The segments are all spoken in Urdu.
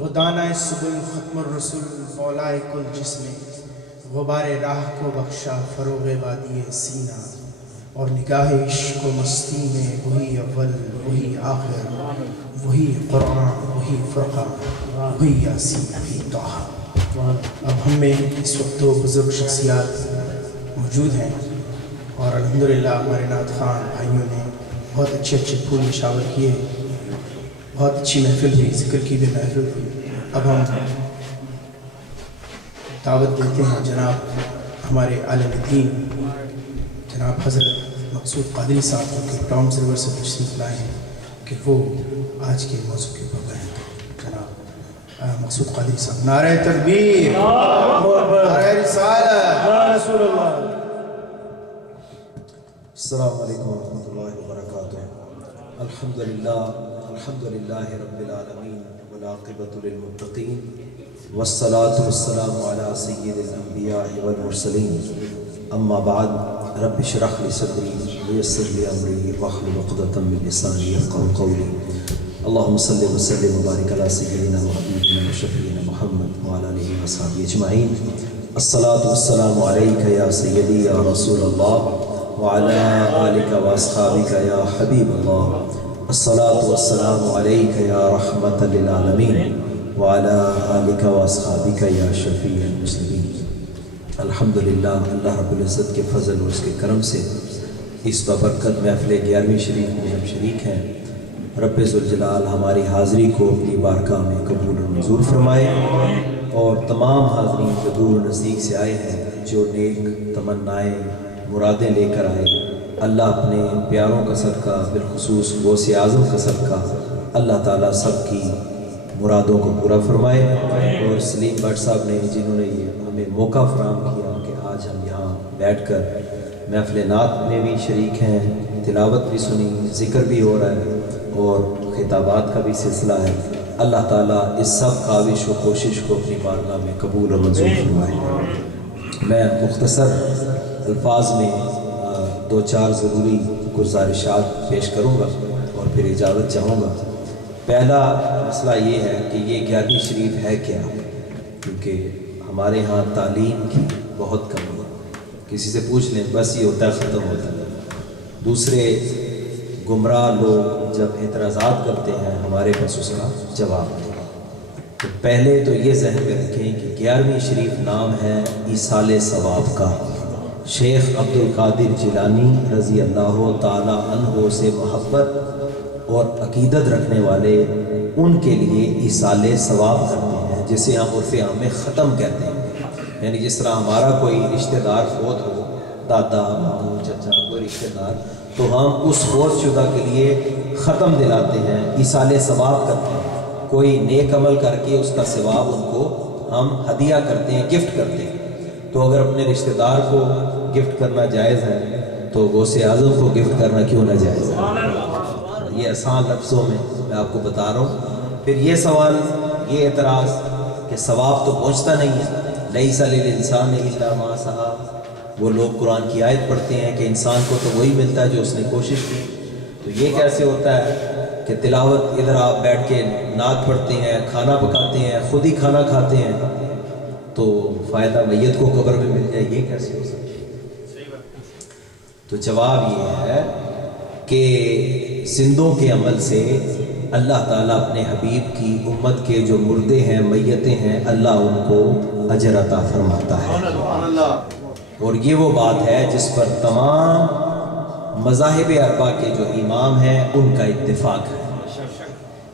وہ دانہ سبل ختم الرسول فولائے کل جسم، غبار راہ کو بخشا فروغ وادی سینہ، اور نگاہ عشق و مستی میں وہی اول وہی آخر، وہی قرآن وہی فرقان وہی یاسین وہی طٰہٰ۔ اب ہم میں اس وقت دو بزرگ شخصیات موجود ہیں، اور الحمدللہ ہمارے نعت خوان بھائیوں نے بہت اچھے پھول نشاور کیے، بہت اچھی محفل ہوئی، ذکر کی بھی محفل ہوئی۔ اب ہم دعوت دیتے ہیں جناب ہمارے عالم دین جناب حضرت مقصود قادری صاحب جو کہ ٹاؤن سرور سے تشریف لائے ہیں کہ وہ آج کے موضوع کے اوپر بیان کریں۔ جناب مقصود قادری صاحب، نعرہ تکبیر، نعرہ رسالت، یا رسول اللہ۔ السلام علیکم ورحمۃ اللہ وبرکاتہ۔ الحمدللہ رب العالمین والعاقبۃ للمتقین، والصلاة والسلام علی سید الانبیاء والمرسلین، اما بعد رب اشرح لی صدری ویسر لی امری واحلل عقدۃ من لسانی یفقہوا قولی۔ اللہم صلی وسلم وبارک علی سیدنا وحبیبنا وشفیعنا محمد وعلی آلہ وصحبہ اجمعین۔ الصلاة والسلام علیک یا سیدی یا رسول اللہ وعلى آلك وأصحابك يا حبيب الله، الصلاة والسلام عليك يا رحمة للعالمين وعلى آلك وأصحابك يا شفيع المسلمين۔ الحمدللہ اللہ رب العزت کے فضل اور اس کے کرم سے اس بابرکت محفل 11ویں شریف میں ہم شریک ہیں۔ رب ذوالجلال ہماری حاضری کو اپنی بارگاہ میں قبول و منظور فرمائے، اور تمام حاضرین جو دور و نزدیک سے آئے ہیں، جو نیک تمنائیں مرادیں لے کر آئے، اللہ اپنے پیاروں کا صدقہ، بالخصوص غوث اعظم کا صدقہ، اللہ تعالیٰ سب کی مرادوں کو پورا فرمائے۔ اور سلیم بٹ صاحب نے جنہوں نے یہ ہمیں موقع فراہم کیا کہ آج ہم یہاں بیٹھ کر محفل نعت میں بھی شریک ہیں، تلاوت بھی سنی، ذکر بھی ہو رہا ہے اور خطابات کا بھی سلسلہ ہے، اللہ تعالیٰ اس سب کاوش و کوشش کو اپنی بارگاہ میں قبول و منظور فرمائے۔ میں مختصر الفاظ میں دو چار ضروری گزارشات پیش کروں گا اور پھر اجازت چاہوں گا۔ پہلا مسئلہ یہ ہے کہ یہ 11ویں شریف ہے کیا، کیونکہ ہمارے ہاں تعلیم کی بہت کمی ہے، کسی سے پوچھ لیں بس یہ ہوتا ہے ختم ہوتا ہے۔ دوسرے گمراہ لوگ جب اعتراضات کرتے ہیں ہمارے پاس اس کا جواب نہیں۔ تو پہلے تو یہ ذہن میں رکھیں کہ 11ویں شریف نام ہے ایصال ثواب کا۔ شیخ عبد القادر جیلانی رضی اللہ تعالی عنہ سے محبت اور عقیدت رکھنے والے ان کے لیے ایصال ثواب کرتے ہیں، جسے ہم عرف عام میں ختم کہتے ہیں۔ یعنی جس طرح ہمارا کوئی رشتہ دار فوت ہو، دادا ماموں چچا کوئی رشتہ دار، تو ہم اس فوت شدہ کے لیے ختم دلاتے ہیں، ایصال ثواب کرتے ہیں، کوئی نیک عمل کر کے اس کا ثواب ان کو ہم ہدیہ کرتے ہیں، گفٹ کرتے ہیں۔ تو اگر اپنے رشتہ دار کو گفٹ کرنا جائز ہے تو غوث اعظم کو گفٹ کرنا کیوں نہ جائز ہے؟ یہ آسان لفظوں میں آپ کو بتا رہا ہوں۔ پھر یہ سوال، یہ اعتراض کہ ثواب تو پہنچتا نہیں ہے، لیس للانسان الا ما سعی۔ وہ لوگ قرآن کی آیت پڑھتے ہیں کہ انسان کو تو وہی ملتا ہے جو اس نے کوشش کی۔ تو یہ کیسے ہوتا ہے کہ تلاوت ادھر آپ بیٹھ کے نعت پڑھتے ہیں، کھانا پکاتے ہیں، خود ہی کھانا کھاتے ہیں، تو فائدہ میت کو قبر میں مل جائے، یہ کیسے ہو سکتا ہے؟ تو جواب یہ ہے کہ زندوں کے عمل سے اللہ تعالیٰ اپنے حبیب کی امت کے جو مردے ہیں، میتیں ہیں، اللہ ان کو اجر عطا فرماتا ہے۔ اور یہ وہ بات ہے جس پر تمام مذاہب اربعہ کے جو امام ہیں ان کا اتفاق ہے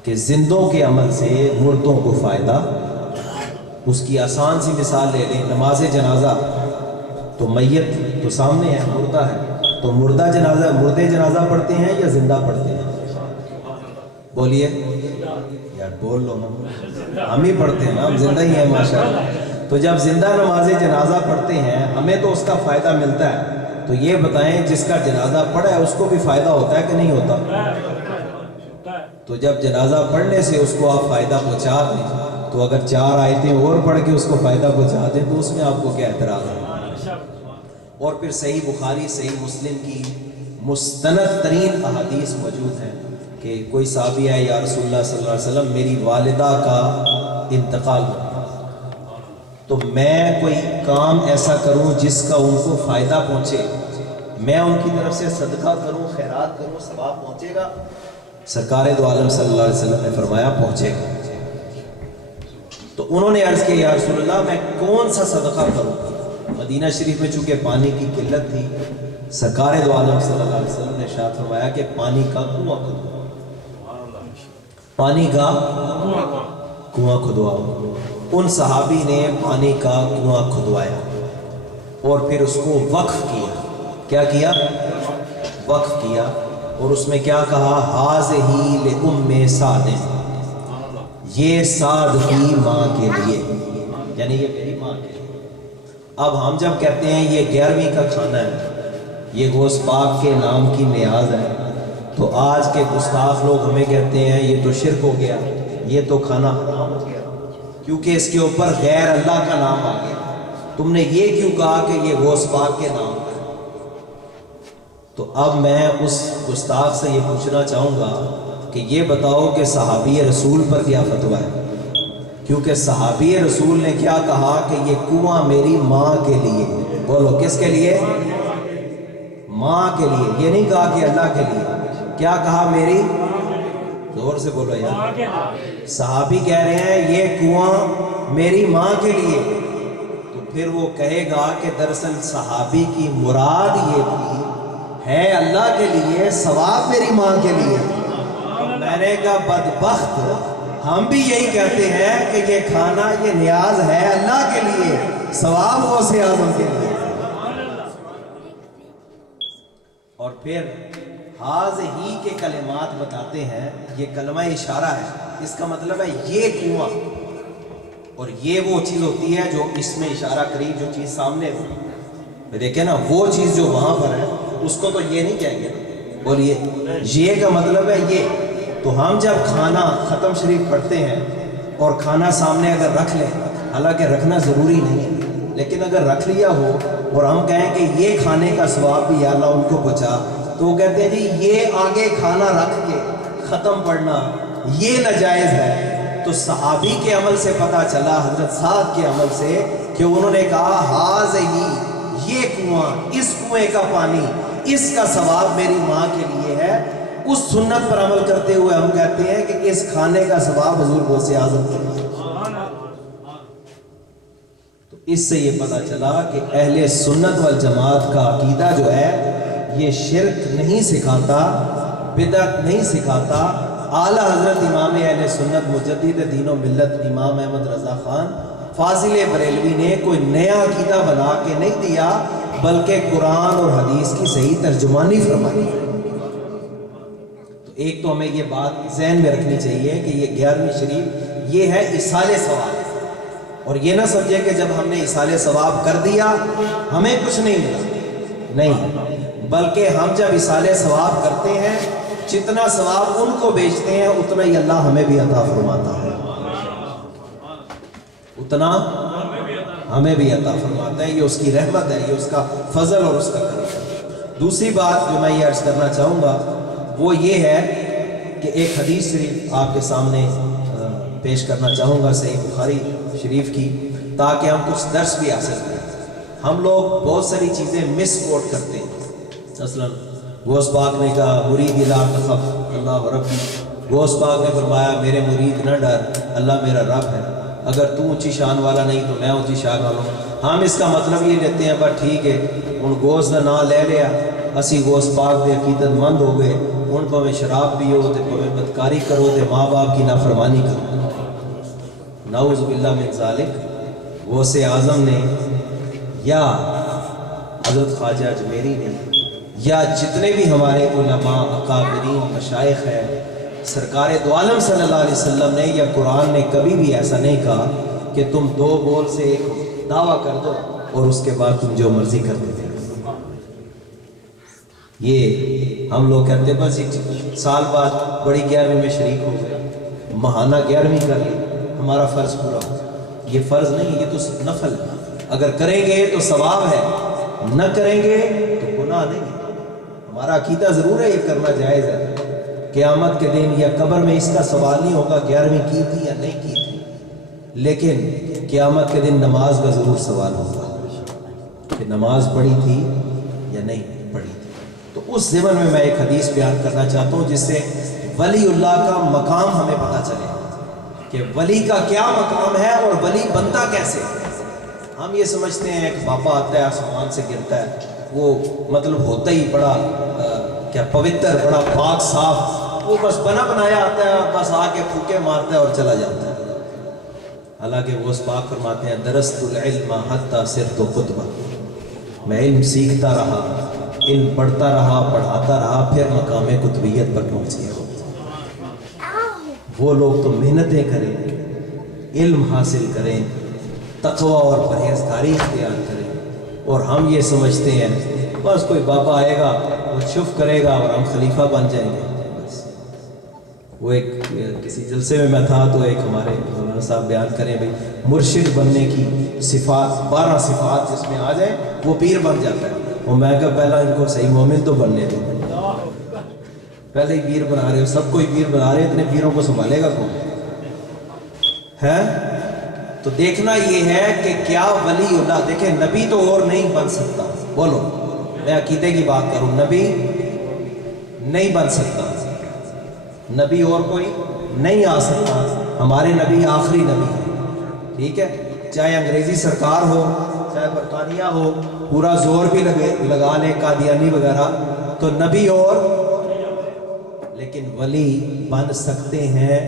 کہ زندوں کے عمل سے مردوں کو فائدہ۔ اس کی آسان سی مثال لے لیں، نماز جنازہ، تو میت تو سامنے ہے، مردہ ہے، تو مردے جنازہ پڑھتے ہیں یا زندہ پڑھتے ہیں؟ بولیے یار، بول لو نا، ہم ہی پڑھتے ہیں نا، ہم زندہ ہی ہیں ماشاءاللہ۔ تو جب زندہ نماز جنازہ پڑھتے ہیں ہمیں تو اس کا فائدہ ملتا ہے، تو یہ بتائیں جس کا جنازہ پڑھا ہے اس کو بھی فائدہ ہوتا ہے کہ نہیں ہوتا؟ تو جب جنازہ پڑھنے سے اس کو آپ فائدہ پہنچا دیں، تو اگر 4 آیتیں اور پڑھ کے اس کو فائدہ پہنچا دیں تو اس میں آپ کو کیا اعتراض ہے؟ اور پھر صحیح بخاری صحیح مسلم کی مستند ترین احادیث موجود ہیں کہ کوئی صحابی ہے، یا رسول اللہ صلی اللہ علیہ وسلم میری والدہ کا انتقال ہو گیا، تو میں کوئی کام ایسا کروں جس کا ان کو فائدہ پہنچے، میں ان کی طرف سے صدقہ کروں، خیرات کروں، ثواب پہنچے گا؟ سرکار دو عالم صلی اللہ علیہ وسلم نے فرمایا پہنچے گا۔ تو انہوں نے عرض کیا یا رسول اللہ میں کون سا صدقہ کروں؟ مدینہ شریف میں چونکہ پانی کی قلت تھی، سرکار دو عالم صلی اللہ علیہ وسلم نے ارشاد فرمایا کہ پانی کا کنواں کھدواؤ، پانی کا کنواں کھدواؤ۔ ان صحابی نے پانی کا کنواں کھدوایا اور پھر اس کو وقف کیا۔ کیا کیا؟ وقف کیا، اور اس میں کیا کہا؟ ہٰذِہِ لِأُمِّ سعد، یہ سعد کی ماں کے لیے، یعنی یہ میری ماں کے لیے۔ اب ہم جب کہتے ہیں یہ 11ویں کا کھانا ہے، یہ غوث پاک کے نام کی نیاز ہے، تو آج کے گستاخ لوگ ہمیں کہتے ہیں یہ تو شرک ہو گیا، یہ تو کھانا حرام ہو گیا، کیونکہ اس کے اوپر غیر اللہ کا نام آ گیا۔ تم نے یہ کیوں کہا کہ یہ غوث پاک کے نام کا ہے؟ تو اب میں اس گستاخ سے یہ پوچھنا چاہوں گا کہ یہ بتاؤ کہ صحابی رسول پر کیا فتویٰ ہے؟ کیونکہ صحابی رسول نے کیا کہا کہ یہ کنواں میری ماں کے لیے۔ بولو کس کے لیے؟ ماں کے لیے، یہ نہیں کہا کہ اللہ کے لیے۔ کیا کہا؟ میری، زور سے بولو یار۔ صحابی کہہ رہے ہیں یہ کنواں میری ماں کے لیے، تو پھر وہ کہے گا کہ دراصل صحابی کی مراد یہ تھی ہے اللہ کے لیے، ثواب میری ماں کے لیے۔ میں نے کہا بدبخت، ہم بھی یہی کہتے ہیں کہ یہ کھانا، یہ نیاز ہے اللہ کے لیے، ثواب غوث اعظم کے لیے۔ اور پھر ہٰذِہِ کے کلمات بتاتے ہیں، یہ کلمہ اشارہ ہے، اس کا مطلب ہے یہ کنواں، اور یہ وہ چیز ہوتی ہے جو اس میں اشارہ کری، جو چیز سامنے ہو، دیکھیں نا وہ چیز جو وہاں پر ہے اس کو تو یہ نہیں کہیں گے، بولیے یہ کا مطلب ہے یہ۔ تو ہم جب کھانا ختم شریف پڑھتے ہیں اور کھانا سامنے اگر رکھ لیں، حالانکہ رکھنا ضروری نہیں ہے، لیکن اگر رکھ لیا ہو اور ہم کہیں کہ یہ کھانے کا ثواب بھی یا اللہ ان کو پہنچا، تو وہ کہتے ہیں جی یہ آگے کھانا رکھ کے ختم پڑھنا یہ ناجائز ہے۔ تو صحابی کے عمل سے پتہ چلا، حضرت سعد کے عمل سے، کہ انہوں نے کہا ہٰذِہِ، یہ کنواں، اس کنویں کا پانی، اس کا ثواب میری ماں کے لیے ہے۔ اس سنت پر عمل کرتے ہوئے ہم کہتے ہیں کہ اس کھانے کا ثواب حضور غوث اعظم کے لیے۔ تو اس سے یہ پتہ چلا کہ اہل سنت والجماعت کا عقیدہ جو ہے یہ شرک نہیں سکھاتا، بدعت نہیں سکھاتا۔ اعلیٰ حضرت امام اہل سنت مجدد دین و ملت امام احمد رضا خان فاضل بریلوی نے کوئی نیا عقیدہ بنا کے نہیں دیا، بلکہ قرآن اور حدیث کی صحیح ترجمانی فرمائی۔ تو ایک تو ہمیں یہ بات ذہن میں رکھنی چاہیے کہ یہ 11ویں شریف یہ ہے ایصال ثواب، اور یہ نہ سمجھے کہ جب ہم نے ایصال ثواب کر دیا ہمیں کچھ نہیں ملا، نہیں، بلکہ ہم جب ایصال ثواب کرتے ہیں جتنا ثواب ان کو بیچتے ہیں اتنا ہی اللہ ہمیں بھی عطا فرماتا ہے، اتنا ہمیں بھی عطا فرماتا ہے۔ یہ اس کی رحمت ہے، یہ اس کا فضل اور اس کا کرم ہے۔ دوسری بات جو میں یہ عرض کرنا چاہوں گا وہ یہ ہے کہ ایک حدیث شریف آپ کے سامنے پیش کرنا چاہوں گا، صحیح بخاری شریف کی، تاکہ ہم کچھ درس بھی حاصل کریں۔ ہم لوگ بہت ساری چیزیں مس کوٹ کرتے ہیں۔ مثلاً غوث پاک نے کہا مرید لا تخف اللہ ربی، غوث پاک نے فرمایا میرے مرید نہ ڈر، اللہ میرا رب ہے، اگر تو اونچی شان والا نہیں تو میں اونچی شان والا ہوں۔ ہم اس کا مطلب یہ لیتے ہیں بس ٹھیک ہے ان غوث کا نام لے لیا، اسی غوث پاک دے عقیدت مند ہو گئے، ان پہ شراب پیو تے پہ بدکاری کرو تے ماں باپ کی نافرمانی کرو، نعوذ باللہ من ذالک۔ غوث اعظم نے یا حضرت خواجہ اجمیری نے یا جتنے بھی ہمارے علماء اکابرین مشائخ ہیں، سرکار دو عالم صلی اللہ علیہ وسلم نے یا قرآن نے کبھی بھی ایسا نہیں کہا کہ تم دو بول سے ایک دعویٰ کر دو اور اس کے بعد تم جو مرضی کر دیتے۔ یہ ہم لوگ کہتے ہیں بس ایک سال بعد بڑی 11ویں میں شریک ہو گئے، ماہانہ 11ویں کر لی، ہمارا فرض پورا ہو۔ یہ فرض نہیں، یہ تو نفل ہے، اگر کریں گے تو ثواب ہے، نہ کریں گے تو گناہ نہیں ہے۔ ہمارا عقیدہ ضرور ہے یہ کرنا جائز ہے، قیامت کے دن یا قبر میں اس کا سوال نہیں ہوگا 11ویں کی تھی یا نہیں کی تھی، لیکن قیامت کے دن نماز کا ضرور سوال ہوگا کہ نماز پڑھی تھی یا نہیں پڑھی تھی۔ تو اس ضمن میں ایک حدیث بیان کرنا چاہتا ہوں جس سے ولی اللہ کا مقام ہمیں پتہ چلے کہ ولی کا کیا مقام ہے اور ولی بنتا کیسے۔ ہم یہ سمجھتے ہیں ایک بابا آتا ہے آسمان سے گرتا ہے، وہ مطلب ہوتا ہی بڑا کیا پوتر، بڑا پاک صاف، وہ بس بنا بنایا آتا ہے، بس آ کے پھوکے مارتا ہے اور چلا جاتا ہے۔ حالانکہ وہ اس پاک فرماتے ہیں درست العلم حتی صرت خطبہ، میں علم سیکھتا رہا، علم پڑھتا رہا، پڑھاتا رہا، پھر مقام قطبیت پر پہنچ گیا۔ وہ لوگ تو محنتیں کریں، علم حاصل کریں، تقوی اور پرہیزگاری اختیار کریں، اور ہم یہ سمجھتے ہیں بس کوئی بابا آئے گا وہ شف کرے گا اور ہم خلیفہ بن جائیں گے۔ بس وہ ایک کسی جلسے میں تھا تو ایک ہمارے مولانا صاحب بیان کریں بھئی مرشد بننے کی صفات 12 صفات جس میں آ جائیں وہ پیر بن جاتا ہے۔ اور میں کہا پہلا ان کو صحیح مومن تو بننے دو، پہلے ہی پیر بنا رہے ہو، سب کو ہی پیر بنا رہے، اتنے پیروں کو سنبھالے گا کون ہے؟ تو دیکھنا یہ ہے کہ کیا ولی اللہ، دیکھیں نبی تو اور نہیں بن سکتا، بولو میں عقیدے کی بات کروں، نبی نہیں بن سکتا، نبی اور کوئی نہیں آ سکتا، ہمارے نبی آخری نبی ہے، ٹھیک ہے؟ چاہے انگریزی سرکار ہو، چاہے برطانیہ ہو، پورا زور بھی لگا لے قادیانی وغیرہ، تو نبی اور، لیکن ولی بن سکتے ہیں،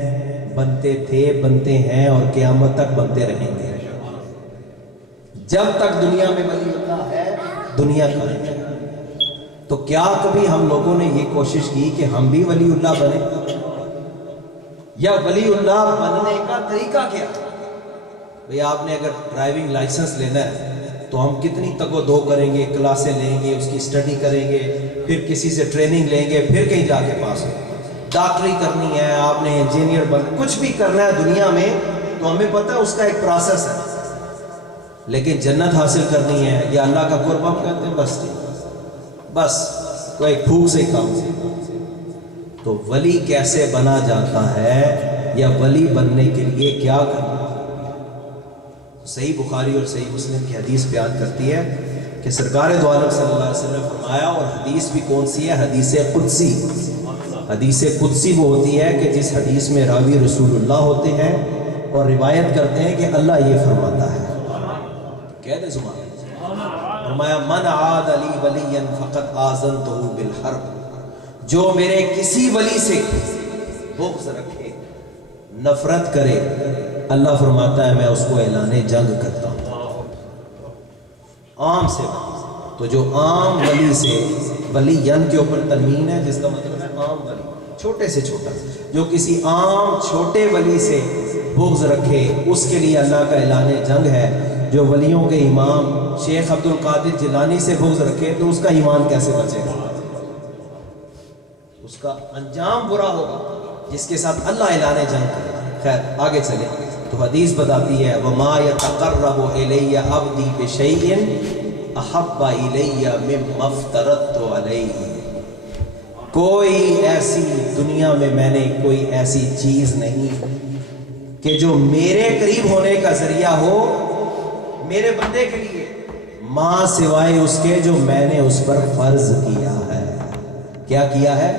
بنتے تھے، بنتے ہیں اور قیامت تک بنتے رہیں گے۔ جب تک دنیا میں ولی اللہ ہے دنیا قائم ہے۔ تو کیا کبھی ہم لوگوں نے یہ کوشش کی کہ ہم بھی ولی اللہ بنیں؟ یا ولی اللہ بننے کا طریقہ کیا؟ بھئی آپ نے اگر ڈرائیونگ لائسنس لینا ہے تو ہم کتنی تگ و دو کریں گے، کلاسیں لیں گے، اس کی اسٹڈی کریں گے، پھر کسی سے ٹریننگ لیں گے، پھر کہیں جا کے پاس ہو۔ ڈاکٹری کرنی ہے، آپ نے انجینئر کچھ بھی کرنا ہے دنیا میں تو ہمیں پتہ ہے اس کا ایک پروسیس ہے، لیکن جنت حاصل کرنی ہے یا اللہ کا قرب ہم کہتے ہیں بس بس وہ ایک پھوک سے کام سے۔ تو ولی کیسے بنا جاتا ہے یا ولی بننے کے لیے کیا کرنا؟ صحیح بخاری اور صحیح مسلم کی حدیث بیان کرتی ہے کہ سرکار دو عالم صلی اللہ علیہ وسلم نے فرمایا، اور حدیث بھی کون سی ہے؟ حدیث قدسی۔ حدیث قدسی وہ ہوتی ہے کہ جس حدیث میں راوی رسول اللہ ہوتے ہیں اور روایت کرتے ہیں کہ اللہ یہ فرماتا ہے، کہہ دیں زبان، فرمایا من عاد علی ولی فقد آذنتہ بالحرب، جو میرے کسی ولی سے بغض رکھے، نفرت کرے، اللہ فرماتا ہے میں اس کو اعلان جنگ کرتا ہوں۔ عام سے ولی، تو جو عام ولی سے، ولی ین کے اوپر تنوین ہے جس کا مطلب ہے عام ولی، چھوٹے سے چھوٹا، جو کسی عام چھوٹے ولی سے بغض رکھے اس کے لیے اللہ کا اعلان جنگ ہے۔ جو ولیوں کے امام شیخ عبد القادر جیلانی سے بغض رکھے تو اس کا ایمان کیسے بچے گا؟ اس کا انجام برا ہوگا جس کے ساتھ اللہ اعلان جنگ کرے۔ خیر آگے چلے تو حدیث بتاتی ہے وَمَا يَتَقَرَّبُ إِلَيَّ عَبْدِي بِشَيْءٍ أَحَبَّ إِلَيَّ مِمَّا افْتَرَضْتُ عَلَيْهِ، کوئی ایسی دنیا میں میں نے کوئی ایسی چیز نہیں کہ جو میرے قریب ہونے کا ذریعہ ہو میرے بندے کے لیے، ماں سوائے اس کے جو میں نے اس پر فرض کیا ہے۔ کیا کیا ہے؟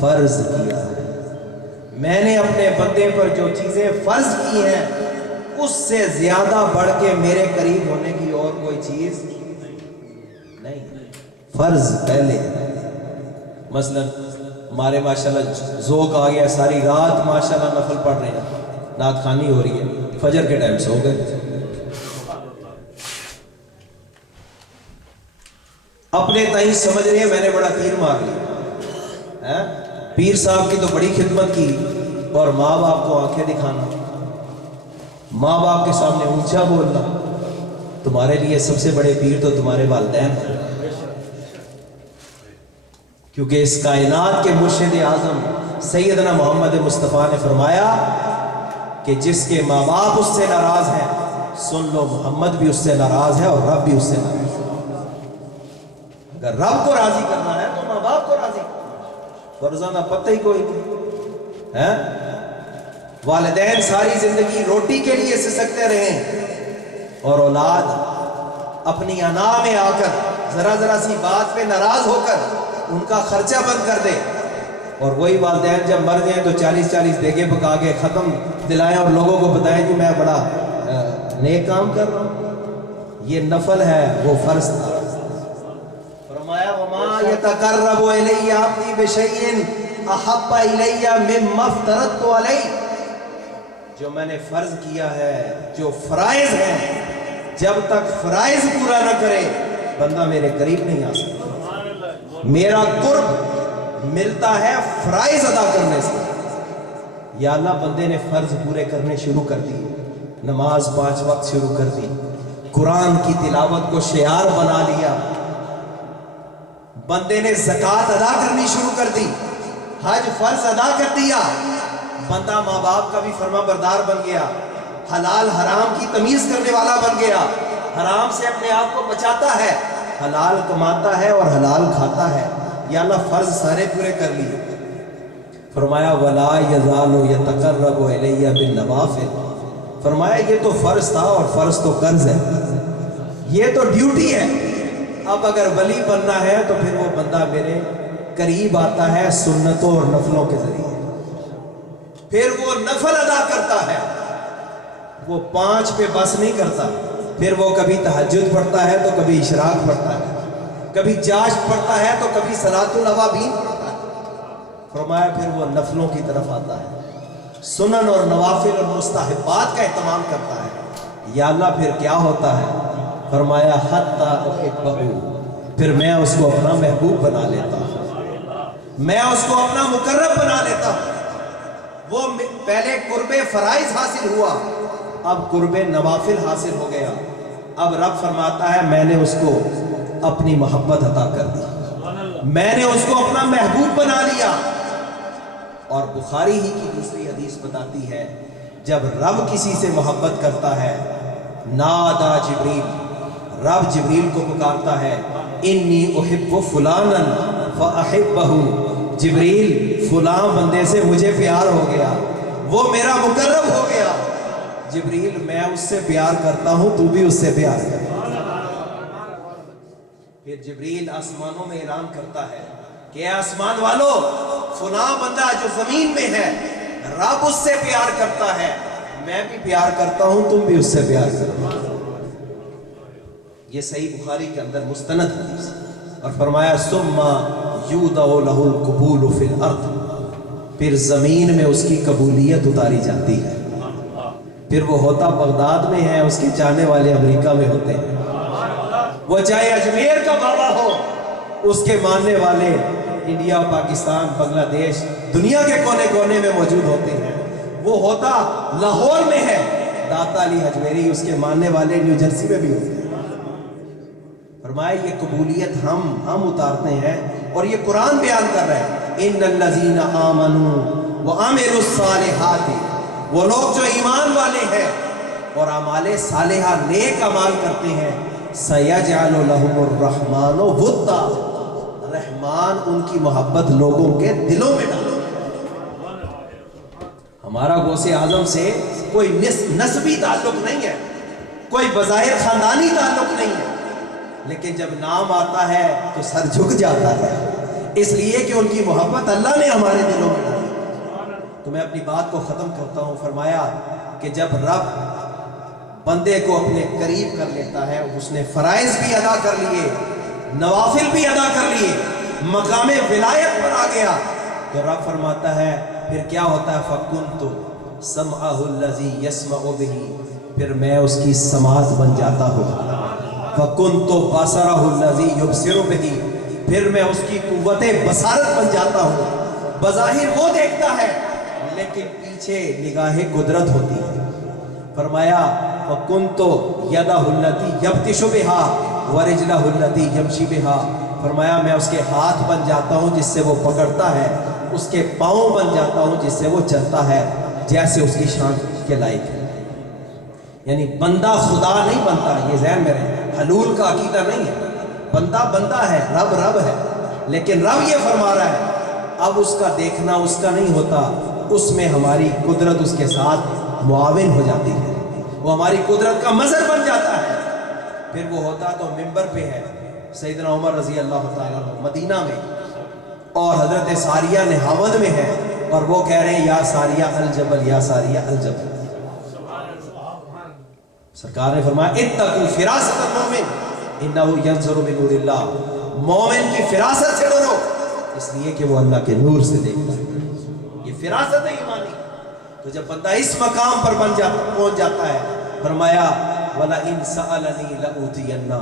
فرض کیا ہے۔ میں نے اپنے بندے پر جو چیزیں فرض کی ہیں اس سے زیادہ بڑھ کے میرے قریب ہونے کی اور کوئی چیز نہیں، فرض پہلے۔ مثلا ہمارے ماشاءاللہ ذوق آ گیا، ساری رات ماشاءاللہ نفل پڑھ رہے ہیں، نعت خوانی ہو رہی ہے، فجر کے ٹائم سو گئے، اپنے تئیں سمجھ رہے ہیں میں نے بڑا تیر مار لیا۔ پیر صاحب کی تو بڑی خدمت کی، اور ماں باپ کو آنکھیں دکھانا، ماں باپ کے سامنے اونچا بولنا، تمہارے لیے سب سے بڑے پیر تو تمہارے والدین ہیں، کیونکہ اس کائنات کے مرشد اعظم سیدنا محمد مصطفیٰ نے فرمایا کہ جس کے ماں باپ اس سے ناراض ہیں، سن لو محمد بھی اس سے ناراض ہے اور رب بھی اس سے ناراض ہے۔ اگر رب کو راضی کرنا ہے تو ماں باپ کو راضی کرنا، روزانہ پتہ ہی کوئی نہیں ہے۔ والدین ساری زندگی روٹی کے لیے سسکتے رہیں اور اولاد اپنی انا میں آ کر ذرا ذرا سی بات پہ ناراض ہو کر ان کا خرچہ بند کر دے، اور وہی والدین جب مر جائیں تو 40 دیگیں پکا کے ختم دلائیں اور لوگوں کو بتائیں کہ میں بڑا نیک کام کر رہا ہوں۔ یہ نفل ہے، وہ فرض تھا۔ فرمایا وما یتقرب الی عبدی بشیء احب الی مما افترضت علیہ، جو میں نے فرض کیا ہے، جو فرائض ہیں، جب تک فرائض پورا نہ کرے بندہ میرے قریب نہیں آ سکتا۔ میرا قرب ملتا ہے فرائض ادا کرنے سے۔ یا اللہ بندے نے فرض پورے کرنے شروع کر دی، نماز 5 وقت شروع کر دی، قرآن کی تلاوت کو شعار بنا لیا، بندے نے زکوٰۃ ادا کرنی شروع کر دی، حج فرض ادا کر دیا، بندہ ماں باپ کا بھی فرما بردار بن گیا، حلال حرام کی تمیز کرنے والا بن گیا، حرام سے اپنے آپ کو بچاتا ہے، حلال کماتا ہے اور حلال کھاتا ہے۔ یا اللہ فرض سارے پورے کر لیے۔ فرمایا ولا یزال یتقرب الی بالنوافل، فرمایا یہ تو فرض تھا اور فرض تو قرض ہے، یہ تو ڈیوٹی ہے۔ اب اگر ولی بننا ہے تو پھر وہ بندہ میرے قریب آتا ہے سنتوں اور نفلوں کے ذریعے، پھر وہ نفل ادا کرتا ہے، وہ 5 پہ بس نہیں کرتا، پھر وہ کبھی تہجد پڑھتا ہے تو کبھی اشراق پڑھتا ہے، کبھی چاشت پڑھتا ہے تو کبھی صلاۃ الاوابین پڑھتا ہے۔ فرمایا پھر وہ نفلوں کی طرف آتا ہے، سنن اور نوافل اور مستحبات کا اہتمام کرتا ہے۔ یا اللہ پھر کیا ہوتا ہے؟ فرمایا حتی احبہ، پھر میں اس کو اپنا محبوب بنا لیتا ہوں، میں اس کو اپنا مقرب بنا لیتا ہوں۔ وہ پہلے قرب فرائض حاصل ہوا، اب قرب نوافل حاصل ہو گیا، اب رب فرماتا ہے میں نے اس کو اپنی محبت عطا کر دی، میں نے اس کو اپنا محبوب بنا لیا۔ اور بخاری ہی کی دوسری حدیث بتاتی ہے جب رب کسی سے محبت کرتا ہے، نادا جبریل، رب جبریل کو پکارتا ہے انی احب فلانا فاحبہ، جبریل فلاں بندے سے مجھے پیار ہو گیا، وہ میرا مقرب ہو گیا، جبریل میں اس سے پیار کرتا ہوں تو بھی اس سے پیار کر۔ پھر جبریل آسمانوں میں اعلان کرتا ہے کہ آسمان والو، فلاں بندہ جو زمین میں ہے رب اس سے پیار کرتا ہے، میں بھی پیار کرتا ہوں تم بھی اس سے پیار کرو۔ یہ صحیح بخاری کے اندر مستند حدیث۔ اور فرمایا ثم یودع لہ القبول فی الارض، پھر زمین میں اس کی قبولیت اتاری جاتی ہے، پھر وہ ہوتا بغداد میں ہے، اس کے چاہنے والے امریکہ میں ہوتے ہیں، وہ چاہے اجمیر کا بابا ہو، اس کے ماننے والے انڈیا، پاکستان، بنگلہ دیش، دنیا کے کونے کونے میں موجود ہوتے ہیں، وہ ہوتا لاہور میں ہے، داتا علی حجویری اس کے ماننے والے نیو جرسی میں بھی ہوتے ہیں۔ فرمایا یہ قبولیت ہم اتارتے ہیں، اور یہ قرآن بیان کر رہے ہیں ان الذین آمنوا وعملوا الصالحات، وہ لوگ جو ایمان والے ہیں اور اعمال صالحہ نیک اعمال کرتے ہیں، سیجعل لہم الرحمن ودا، رحمان ان کی محبت لوگوں کے دلوں میں ڈالے۔ ہمارا غوث اعظم سے کوئی نسبی تعلق نہیں ہے، کوئی بظاہر خاندانی تعلق نہیں ہے، لیکن جب نام آتا ہے تو سر جھک جاتا ہے، اس لیے کہ ان کی محبت اللہ نے ہمارے دلوں میں ڈالی۔ تو میں اپنی بات کو ختم کرتا ہوں۔ فرمایا کہ جب رب بندے کو اپنے قریب کر لیتا ہے، اس نے فرائض بھی ادا کر لیے، نوافل بھی ادا کر لیے، مقام ولایت پر آ گیا، تو رب فرماتا ہے پھر کیا ہوتا ہے فَكُنْتُ سَمْعَهُ الَّذِي يَسْمَعُ بِهِ، پھر میں اس کی سماعت بن جاتا ہوں، فَكُنْتُ بَصَرَهُ الَّذِي يُبْصِرُ بِهِ، پھر میں اس کی قوت بصارت بن جاتا ہوں۔ بظاہر وہ دیکھتا ہے لیکن پیچھے نگاہ قدرت ہوتی ہے۔ فرمایا فَكُنْتُ يَدَهُ الَّتِي يَبْطِشُ بِهَا وَرِجْلَهُ الَّتِي يَمْشِي بِهَا، فرمایا میں اس کے ہاتھ بن جاتا ہوں جس سے وہ پکڑتا ہے، اس کے پاؤں بن جاتا ہوں جس سے وہ چلتا ہے، جیسے اس کی شان کے لائق ہے۔ یعنی بندہ خدا نہیں بنتا، یہ ذہن میں رہے، حلول کا عقیدہ نہیں ہے، بندہ بندہ ہے، رب رب ہے، لیکن رب یہ فرما رہا ہے اب اس کا دیکھنا اس کا نہیں ہوتا، اس میں ہماری قدرت اس کے ساتھ معاون ہو جاتی ہے، وہ ہماری قدرت کا مظہر بن جاتا ہے۔ پھر وہ ہوتا تو ممبر پہ ہے سیدنا عمر رضی اللہ تعالیٰ عنہ مدینہ میں، اور حضرت ساریہ نہاون میں ہے، اور وہ کہہ رہے ہیں یا ساریہ الجبل، یا ساریہ الجبل۔ سرکار نے فرمایا اتقوا فراست المومن انہ ینظر بنور اللہ، مومن کی فراست سے ڈرو، اس لیے کہ وہ اللہ کے نور سے دیکھتا ہے۔ یہ فراست ہے ایمانی۔ تو جب بندہ اس مقام پر پہنچ جاتا ہے، فرمایا وَلَئِن سَأَلَنِي لَأُوتِيَنَّ،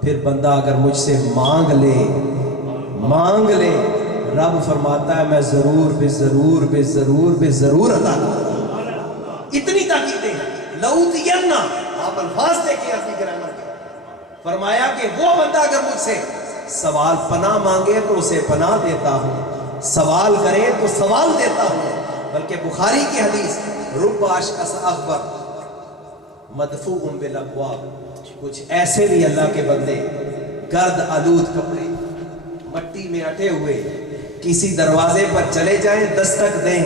پھر بندہ اگر مجھ سے مانگ لے، رب فرماتا ہے میں ضرور بے ضرور عطا کروں۔ اتنی تاکیدیں ہیں لَأُوتِيَنَّ، آپ الفاظ دیکھیں عربی گرامر کے، فرمایا کہ وہ بندہ اگر مجھ سے سوال پناہ مانگے تو اسے پناہ دیتا ہوں، سوال کرے تو سوال دیتا ہوں۔ بلکہ بخاری کی حدیث رب اشعث اغبر مدفوع بالابواب، کچھ ایسے بھی اللہ کے بندے گرد آلود کپڑے مٹی میں اٹے ہوئے کسی دروازے پر چلے جائیں، دستک دیں،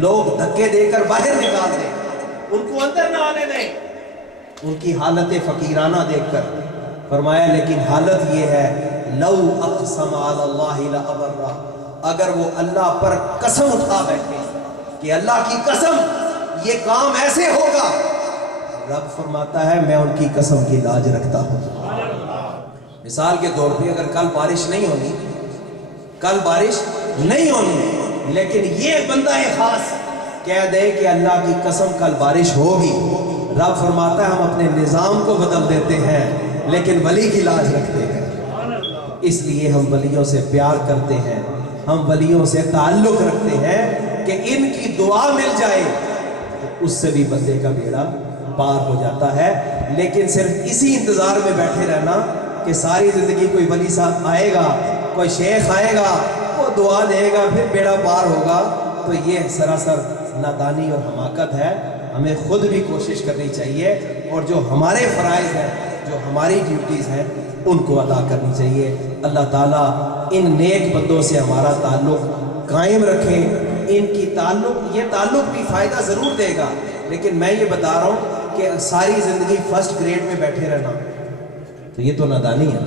لوگ دھکے دے کر باہر نکال دیں، ان کو اندر نہ آنے دیں، ان کی حالت فقیرانہ دیکھ کر فرمایا لیکن حالت یہ ہے لو اقسم علی اللہ لابرہ، اگر وہ اللہ پر قسم اٹھا بیٹھے کہ اللہ کی قسم یہ کام ایسے ہوگا، رب فرماتا ہے میں ان کی قسم کی لاج رکھتا ہوں۔ مثال کے طور پہ اگر کل بارش نہیں ہونی لیکن یہ بندہ خاص کہہ دے کہ اللہ کی قسم کل بارش ہوگی، رب فرماتا ہے ہم اپنے نظام کو بدل دیتے ہیں لیکن ولی کی لاج رکھتے ہیں۔ اس لیے ہم ولیوں سے پیار کرتے ہیں، ہم ولیوں سے تعلق رکھتے ہیں کہ ان کی دعا مل جائے تو اس سے بھی بندے کا بیڑا پار ہو جاتا ہے۔ لیکن صرف اسی انتظار میں بیٹھے رہنا کہ ساری زندگی کوئی ولی صاحب آئے گا، کوئی شیخ آئے گا، وہ دعا دے گا پھر بیڑا پار ہوگا، تو یہ سراسر نادانی اور حماقت ہے۔ ہمیں خود بھی کوشش کرنی چاہیے اور جو ہمارے فرائض ہیں، جو ہماری ڈیوٹیز ہیں، ان کو ادا کرنی چاہیے۔ اللہ تعالیٰ ان نیک بندوں سے ہمارا تعلق قائم رکھے۔ ان کی یہ تعلق بھی فائدہ ضرور دے گا، لیکن میں یہ بتا رہا ہوں کہ ساری زندگی فرسٹ گریڈ میں بیٹھے رہنا تو یہ تو نادانی ہے۔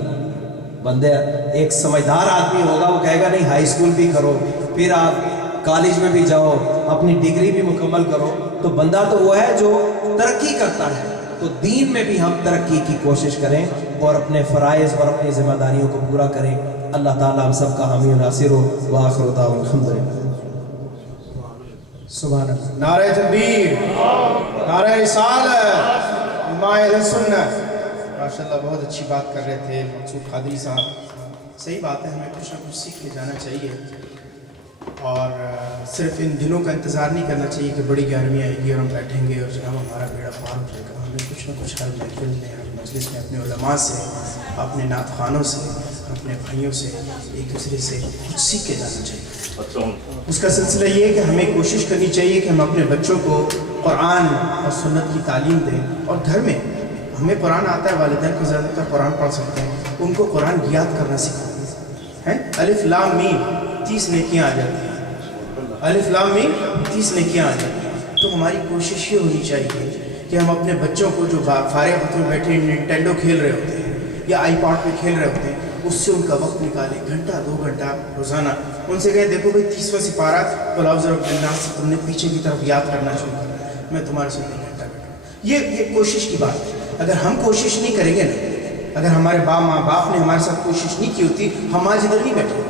بندے ایک سمجھدار آدمی ہوگا، وہ کہے گا نہیں ہائی اسکول بھی کرو، پھر آپ کالج میں بھی جاؤ، اپنی ڈگری بھی مکمل کرو، تو بندہ تو وہ ہے جو ترقی کرتا ہے۔ تو دین میں بھی ہم ترقی کی کوشش کریں اور اپنے فرائض اور اپنی ذمہ داریوں کو پورا کریں۔ اللہ تعالیٰ ہم سب کا حامی و ناصر ہو۔ وآخر دعوانا الحمدللہ۔ سبحان اللہ۔ نعرہ تکبیر، نعرہ رسالت، حمایت سنت۔ ماشاءاللہ بہت اچھی بات کر رہے تھے مقصود قادری صاحب۔ صحیح بات ہے، ہمیں کچھ نہ کچھ سیکھ کے جانا چاہیے اور صرف ان دنوں کا انتظار نہیں کرنا چاہیے کہ بڑی گرمی آئے گی اور ہم بیٹھیں گے اور جناب ہمارا بیڑا پار ہو جائے گا۔ ہمیں کچھ نہ کچھ ہر محفل میں، ہر مجلس میں اپنے علماء سے، اپنے نعت خوانوں سے، اپنے بھائیوں سے، ایک دوسرے سے کچھ سیکھ کے جانا چاہیے۔ اس کا سلسلہ یہ ہے کہ ہمیں کوشش کرنی چاہیے کہ ہم اپنے بچوں کو قرآن اور سنت کی تعلیم دیں، اور گھر میں ہمیں قرآن آتا ہے، والدین کو زیادہ تر قرآن پڑھ سکتے ہیں، ان کو قرآن یاد کرنا سکھائیں۔ الف لام میم 30 نیکیاں آ جاتی ہیں، الف لام میم 30 نیکیاں آ جاتی ہیں۔ تو ہماری کوشش یہ ہونی چاہیے کہ ہم اپنے بچوں کو جو فارغ وقت میں بیٹھے نینٹینڈو کھیل رہے ہوتے ہیں یا آئی پاڈ پہ کھیل رہے ہوتے ہیں، اس سے ان کا وقت نکالیں، گھنٹہ 2 گھنٹہ روزانہ۔ ان سے کہیں دیکھو بھائی 30واں سپارہ قل اعوذ برب الناس سے تم نے پیچھے کی طرف یاد کرنا شروع کرنا، میں تمہارے ساتھ 1 گھنٹہ بیٹھوں۔ یہ کوشش کی بات ہے۔ اگر ہم کوشش نہیں کریں گے نا، اگر ہمارے ماں باپ نے ہمارے ساتھ کوشش نہیں کی ہوتی، ہم آج ادھر نہیں بیٹھے۔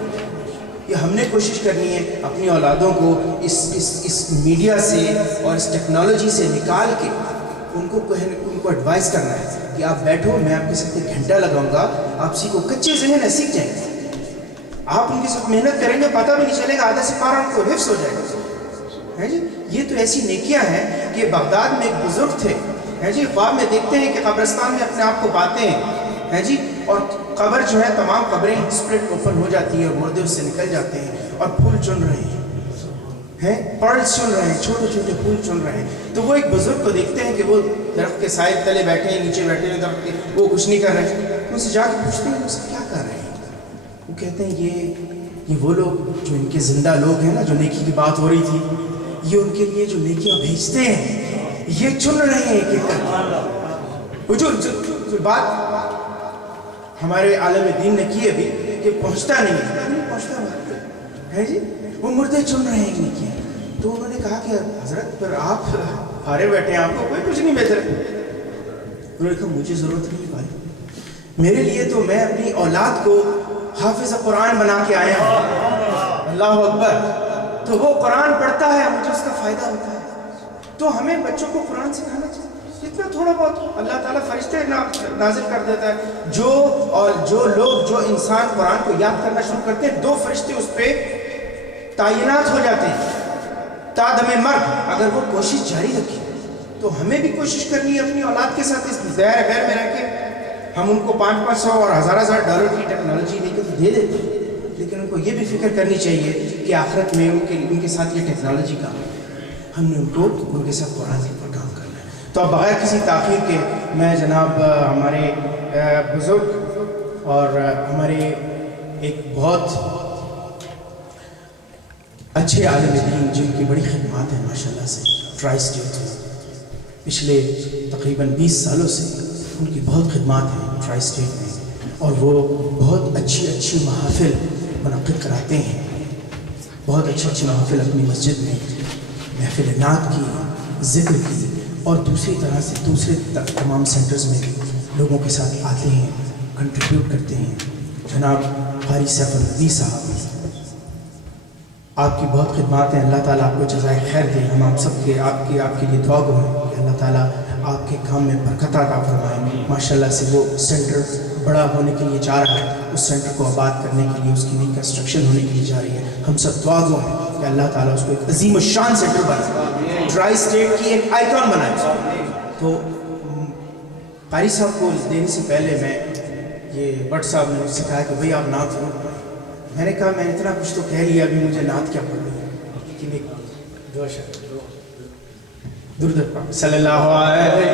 یہ ہم نے کوشش کرنی ہے اپنی اولادوں کو اس میڈیا سے اور اس ٹیکنالوجی سے نکال کے ان کو ایڈوائز کرنا ہے کہ آپ بیٹھو، میں آپ کے ساتھ 1 گھنٹہ لگاؤں گا، آپ سیکھو، کچے ذہن ہے سیکھ جائیں گے۔ آپ ان کے ساتھ محنت کریں گے، پتہ بھی نہیں چلے گا، آدھا سپارہ ان کو حفظ ہو جائے گا۔ جی یہ تو ایسی نیکیاں ہیں کہ بغداد میں ایک بزرگ تھے، جی خواب میں دیکھتے ہیں کہ قبرستان میں اپنے آپ کو پاتے ہیں، جی اور قبر جو ہے تمام قبریں سپلٹ اوپن ہو جاتی ہیں اور مردے اس سے نکل جاتے ہیں اور پھول چن رہے ہیں، پرلز چن رہے ہیں، چھوٹے چھوٹے پھول چن رہے ہیں۔ تو وہ ایک بزرگ کو دیکھتے ہیں کہ وہ درخت کے سائے تلے بیٹھے ہیں، نیچے بیٹھے ہیں درخت کے، وہ کچھ نہیں کر رہے ہیں۔ ان سے جا کے پوچھتے ہیں اسے کیا کر رہے ہیں؟ وہ کہتے ہیں یہ وہ لوگ جو ان کے زندہ لوگ ہیں نا، جو نیکی کی بات ہو رہی تھی، یہ ان کے لیے جو نیکیاں بھیجتے ہیں یہ چن رہے ہیں ایک ایک کر کے. وہ جو بات ہمارے عالم دین نے کی ابھی کہ پہنچتا نہیں پہنچتا ہے جی، وہ مردے چن رہے ہیں نیکیاں. تو انہوں نے کہا کہ حضرت پر آپ ہارے بیٹھے ہیں، آپ کو کوئی کچھ نہیں بہتر. انہوں نے کہا مجھے ضرورت نہیں بھائی، میرے لیے تو میں اپنی اولاد کو حافظ قرآن بنا کے آیا ہوں. اللہ اکبر. تو وہ قرآن پڑھتا ہے، مجھے اس کا فائدہ ہوتا ہے. تو ہمیں بچوں کو قرآن سکھانا چاہیے. اتنا تھوڑا بہت اللہ تعالیٰ فرشتے نازل کر دیتا ہے. جو انسان قرآن کو یاد کرنا شروع کرتے ہیں 2 فرشتے اس پہ تعینات ہو جاتے ہیں تا دم مرگ. اگر وہ کوشش جاری رکھے تو ہمیں بھی کوشش کرنی ہے اپنی اولاد کے ساتھ اس غیر میں رہ کے. ہم ان کو $500 اور $1000 کی ٹیکنالوجی لے کے دے دیتے ہیں، لیکن ان کو یہ بھی فکر کرنی چاہیے کہ آخرت میں ان کے ساتھ یہ ٹیکنالوجی کام ہے. ہم نے ان کے ساتھ قرآن پر کام کرنا ہے. تو اب بغیر کسی تاخیر کے میں جناب ہمارے بزرگ اور ہمارے ایک بہت اچھے عالم دین جن کی بڑی خدمات ہیں ماشاءاللہ سے ٹرائی اسٹیٹ پچھلے تقریباً 20 سالوں سے ان کی بہت خدمات ہیں ٹرائی اسٹیٹ میں، اور وہ بہت اچھی محافل منعقد کراتے ہیں. بہت اچھی محافل اپنی مسجد میں محفل نعت کی، ذکر کی، اور دوسری طرح سے دوسرے تمام سینٹرز میں بھی لوگوں کے ساتھ آتے ہیں، کنٹریبیوٹ کرتے ہیں. جناب قاری سیف النبی صاحب، آپ کی بہت خدمات ہیں. اللہ تعالیٰ آپ کو جزائے خیر دے. ہم آپ سب کے آپ کے لیے دعا گو ہیں کہ اللہ تعالیٰ آپ کے کام میں برکت عطا فرمائیں. ماشاءاللہ سے وہ سینٹر بڑا ہونے کے لیے جا رہا ہے، اس سینٹر کو آباد کرنے کے لیے، اس کی نئی کنسٹرکشن ہونے کے لیے جا رہی ہے. ہم سب دعا گو ہیں کہ اللہ تعالیٰ اس کو ایک عظیم الشان سینٹر بنائے، ٹرائی اسٹیٹ کی ایک آئیکن بنائے. تو قاری صاحب کو دینے سے پہلے میں یہ بٹ صاحب نے مجھ سے کہا کہ بھئی آپ نعت پڑھو. میں نے کہا میں نے اتنا کچھ تو کہہ لیا، ابھی مجھے نعت کیا پڑھنی ہے. لیکن ایک درود پاک صلی اللہ علیہ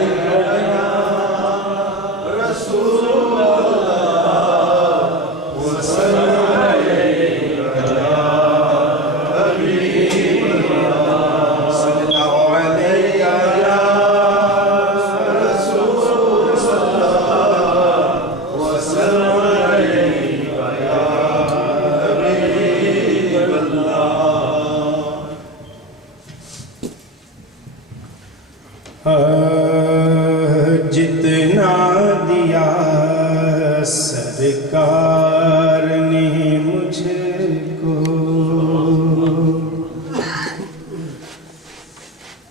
جتنا دیا سرکار نے مجھ کو،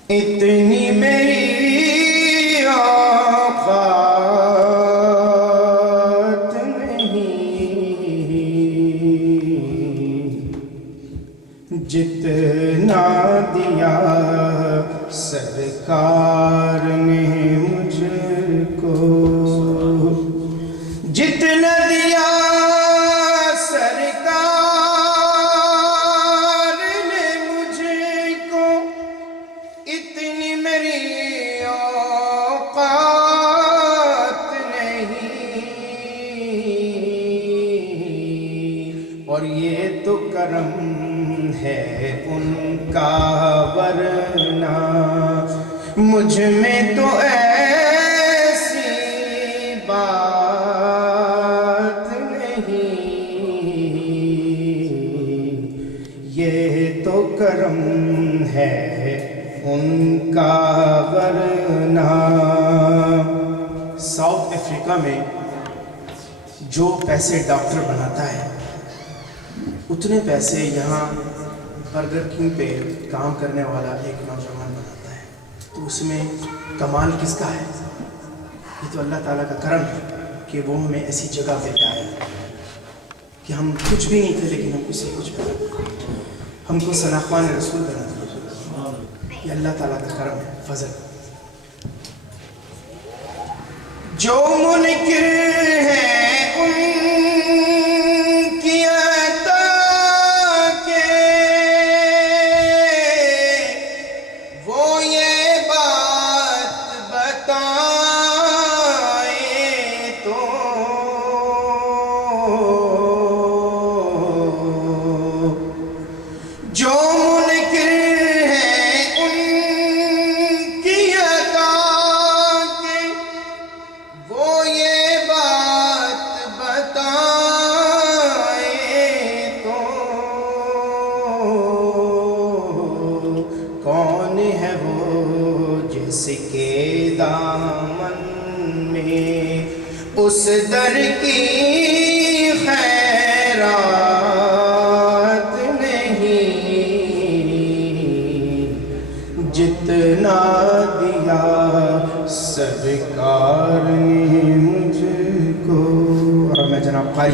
اتنی میری اوقات نہیں. جتنا دیا سرکار نے مجھ کو، جتنا دیا سرکار نے مجھ کو، اتنی میری اوقات نہیں. اور یہ تو کرم ہے ان کا، ورنہ مجھ میں تو ایسی بات نہیں. یہ تو کرم ہے ان کا، ورنہ. ساؤتھ افریقہ میں جو پیسے ڈاکٹر بناتا ہے اتنے پیسے یہاں برگر کنگ پہ کام کرنے والا ایک نوجوان بناتا ہے. تو اس میں کمال کس کا ہے؟ یہ تو اللہ تعالیٰ کا کرم ہے کہ وہ ہمیں ایسی جگہ پہ لایا کہ ہم کچھ بھی نہیں تھے لیکن ہم کچھ سے کچھ بنا، ہم کو ثناخوان رسول بنا دیا. یہ اللہ تعالیٰ کا کرم ہے، فضل. جو منکر ہے ان کی عطا کے، وہ یہ بات بتائیں تو جو منکر ہے کے دامن میں اس در کی خیرات نہیں جتنا دیا سرکار نے مجھ کو. اور میں جناب قاری